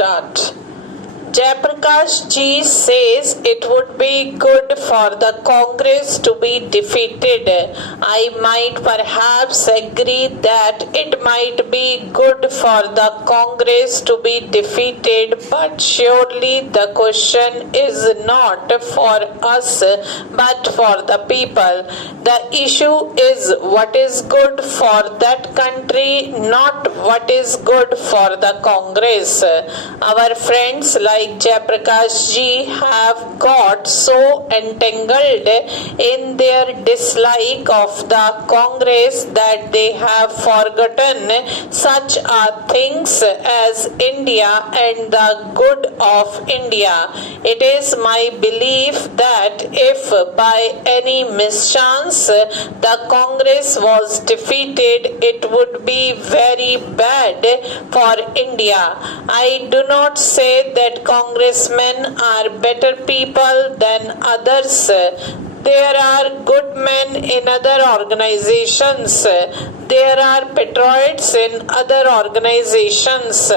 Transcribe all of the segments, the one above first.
start. Jayaprakash ji says it would be good for the Congress to be defeated. I might perhaps agree that it might be good for the Congress to be defeated, but surely the question is not for us but for the people. The issue is what is good for that country, not what is good for the Congress. Our friends like Jayaprakash ji have got so entangled in their dislike of the Congress that they have forgotten such things as India and the good of India. It is my belief that if by any mischance the Congress was defeated, it would be very bad for India. I do not say that congressmen are better people than others. There are good men in other organizations. There are patriots in other organizations.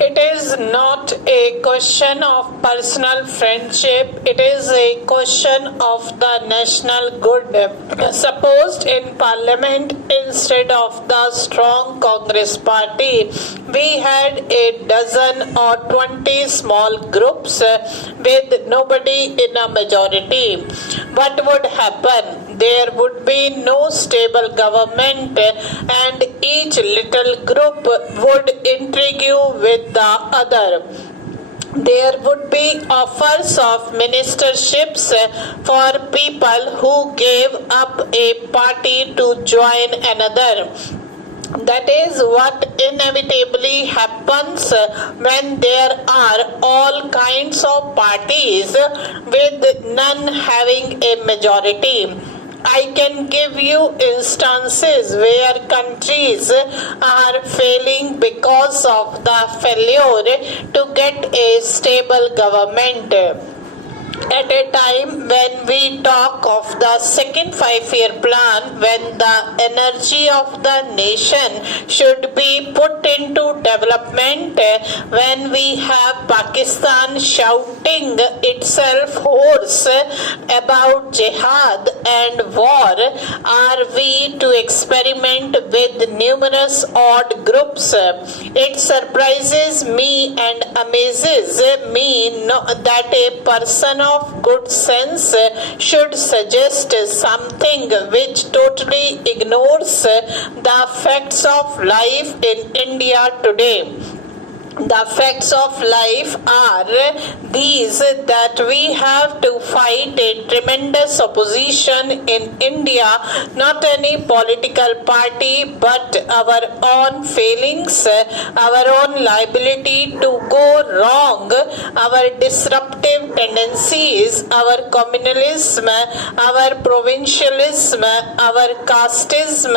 It is not a question of personal friendship, it is a question of the national good. Supposed in parliament, instead of the strong Congress party, we had a dozen or 20 small groups with nobody in a majority. What would happen? There would be no stable government and each little group would intrigue with the other. There would be offers of ministerships for people who gave up a party to join another. That is what inevitably happens when there are all kinds of parties with none having a majority. I can give you instances where countries are failing because of the failure to get a stable government. At a time when we talk of the second 5-year plan, when the energy of the nation should be put into development, when we have Pakistan shouting itself hoarse about jihad and war, are we to experiment with numerous odd groups? It surprises me and amazes me that a person of good sense should suggest something which totally ignores the facts of life in India today. The facts of life are these, that we have to fight a tremendous opposition in India, not any political party but our own failings, our own liability to go wrong, our disruptive tendencies, our communalism, our provincialism, our casteism,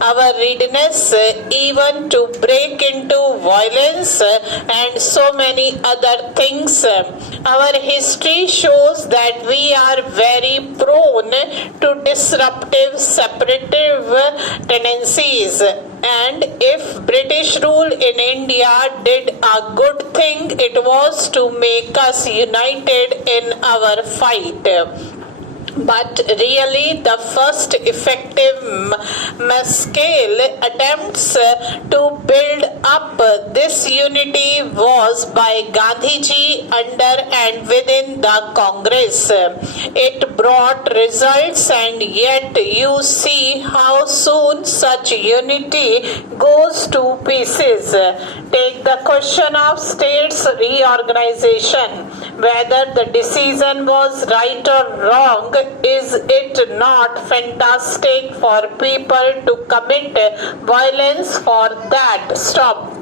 our readiness even to break into violence, and so many other things. Our history shows that we are very prone to disruptive, separative tendencies. And if British rule in India did a good thing, it was to make us united in our fight. But really the first effective scale attempts to build up this unity was by Gandhiji under and within the Congress. It brought results, and yet you see how soon such unity goes to pieces. Take the question of states reorganization. Whether the decision was right or wrong, is it not fantastic for people to commit violence for that? Stop.